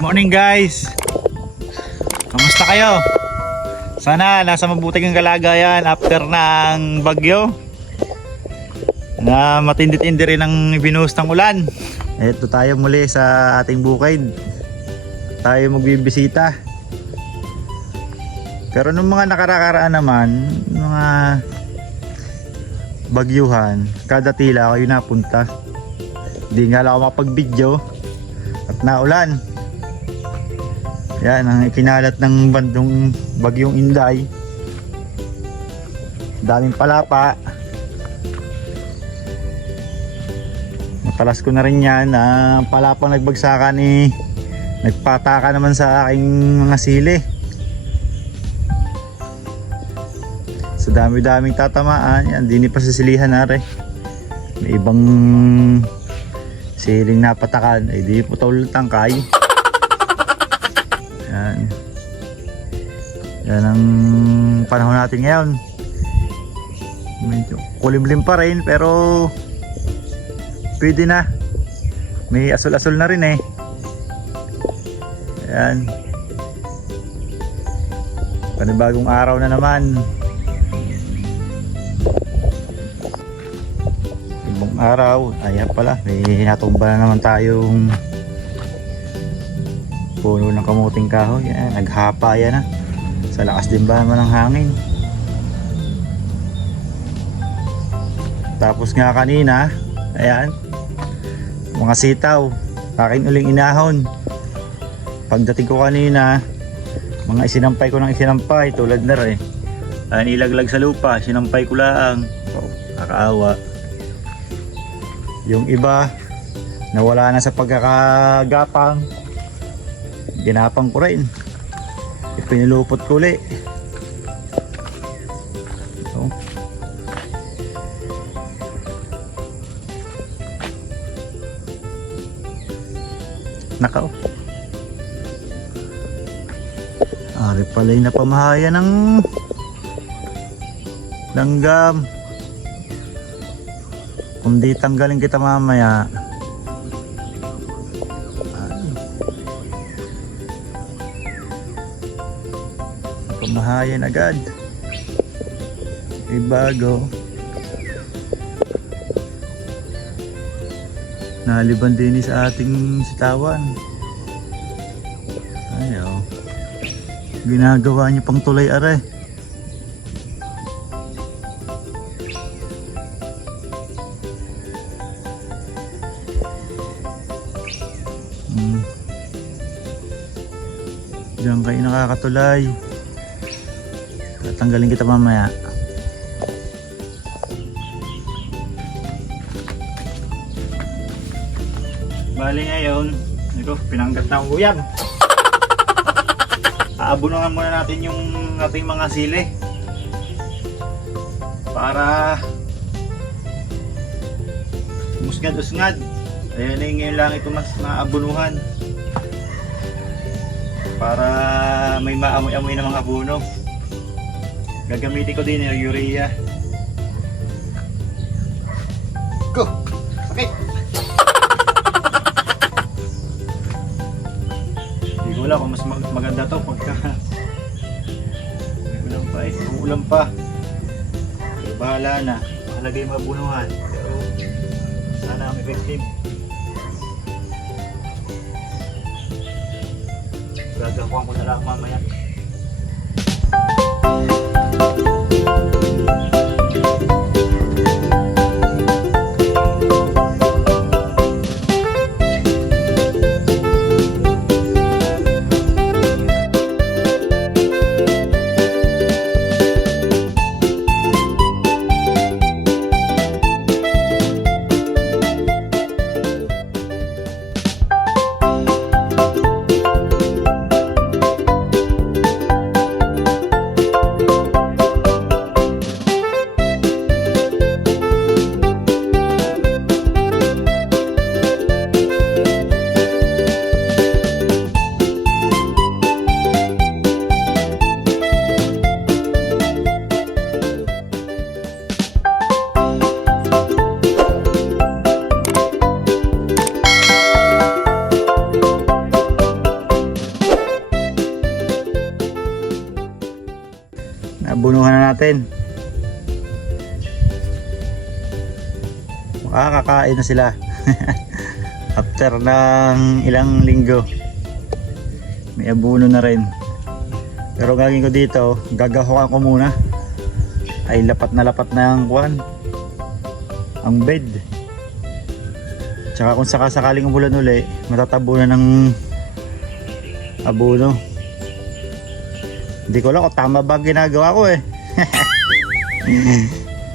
Morning guys. Kamusta kayo? Sana nasa mabuting kalagayan after ng bagyo na matindi-tindi rin ang binuhos ng ulan. Ito tayo muli sa ating bukid. Tayo magbibisita. Pero nung mga nakakaraan naman, mga bagyuhan, kada tila ako yung napunta. Hindi nga lang ako makapag-video at naulan. Yan ang ikinalat ng bandong bagyong Inday. Daming palapa. Matalas ko na rin yan na palapang nagbagsakan nagpataka naman sa aking mga sili. Sa dami-daming tatamaan yan, di pa sisilihan na rin. May ibang siling napatakan ay di po tawal tangkay. Yan. Yan ang panahon natin ngayon. Medyo kulimlim pa rin pero pwede na. May asol-asol na rin eh. Yan. Panibagong araw na naman. Ibang araw. Ayan pala. May natumba na naman tayong puno ng kamuting kahoy. Yan, naghapa yan na. Sa lakas din ba naman ng hangin. Tapos nga kanina, ayan, mga sitaw, aking uling inahon. Pagdating ko kanina, mga isinampay ko ng isinampay, tulad na rin. Nilaglag sa lupa, sinampay ko lang. Oh, nakakaawa. Yung iba, nawala na sa pagkakagapang. Ginapang ko rin. Ipinilupot ko ulit. So, nakaw. Ari pala yung napamahaya ng langgam. Kung di tanggalin kita mamaya, pamahayan agad. Ibago. Naliban din sa ating sitawan. Ayaw. Ginagawa niya pang tulay are. Diyan kayo nakakatulay. Tatanggalin kita mamaya. Bali ngayon, ito, pinanggat na ang uyab. Aabunuhan muna natin yung ating mga sili para musgad-usgad. Ayan na ngayon lang ito mas naabunuhan para may maamoy-amoy ng mga buno. Gagamitin ko din yung urea. Go! Okay! Hindi ko alam kung mas maganda to pagka may ulam pa eh. Kung ulam pa, pero bahala na. Mahalagay yung mabunuhan. Pero sana ang effective. Gagawa ko na lang mamaya. abunuhan na natin. Makakakain na sila. After ng ilang linggo may abuno na rin. Pero gagawin ko dito, gagahukan ko muna. Ay lapat na ang kuwan, ang bed. Tsaka kung sakasakaling umulan uli, matatabunan ng abono. Hindi ko alam kung tama ba ang ginagawa ko eh.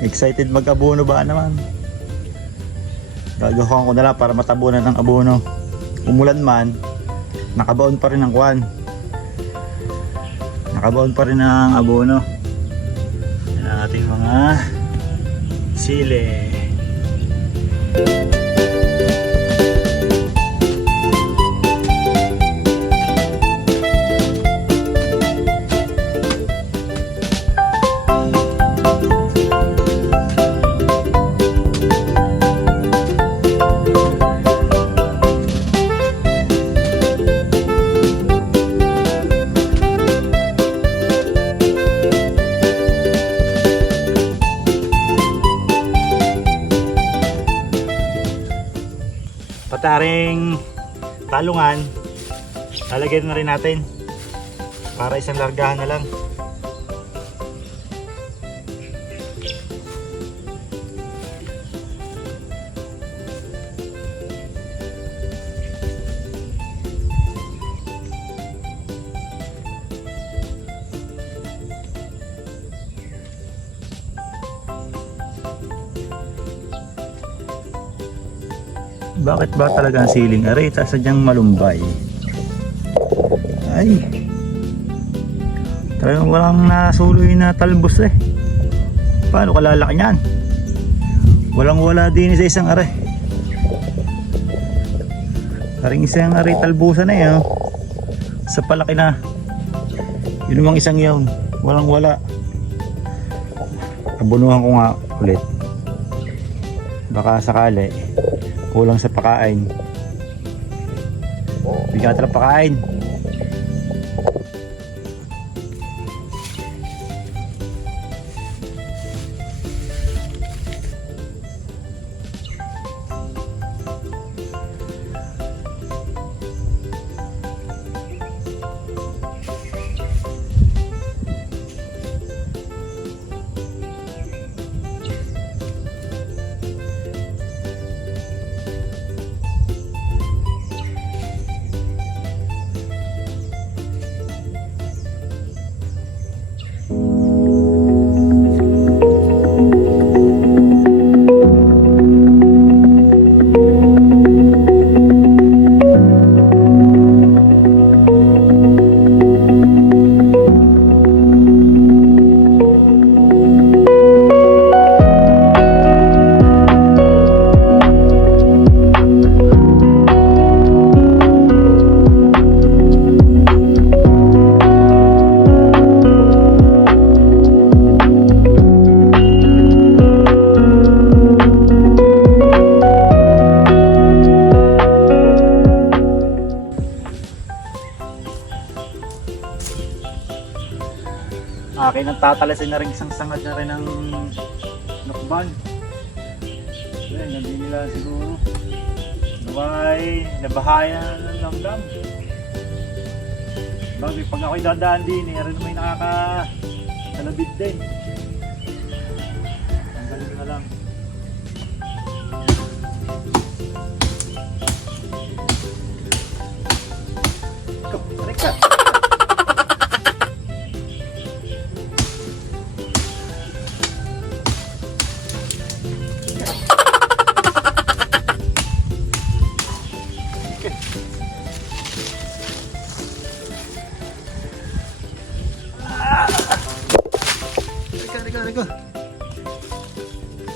Excited mag-abono ba naman. Gagahukan ko na lang para matabunan ng abono. Umulan man, nakabaon pa rin ang kuwan. Nakabaon pa rin ang abono. Yan ang ating mga sili. Pataring talungan, lalagyan na rin natin para isang largahan na lang. Bakit ba talaga ang siling aray? Sadyang malumbay. Ay, talagang walang nasuloy na talbos eh. Paano kalalaki niyan? Walang wala din sa isang aray. Paring isang aray talbusan na eh, oh. Sa palaki na. Yun namang isang yun, walang wala. Abunuhan ko nga ulit. Baka sakali kulang sa pakain. Bigyan natin ng pakain. Akin ang tatalasin na rin isang sangad na rin ng nakban. Yan, hindi nila siguro naway nabahaya ng lamdam. Bagay pag ako'y dadaan din rin may nakakasalabid din. Ang galing na lang. Tarik ka!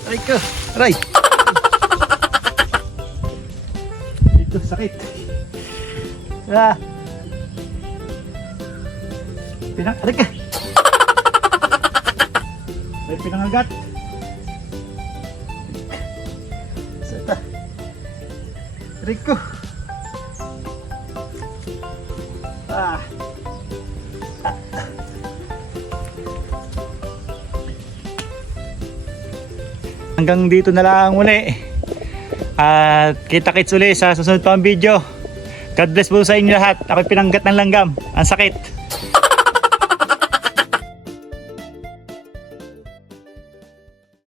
Aray ka! Aray! Ito, sakit! Ah! Aray ka! May pinangagat! Sata! Aray ko! Ah! Hanggang dito na lang muli. At kita-kits ulit sa susunod pang video. God bless po sa inyo lahat. Ako'y pinanggat ng langgam. Ang sakit.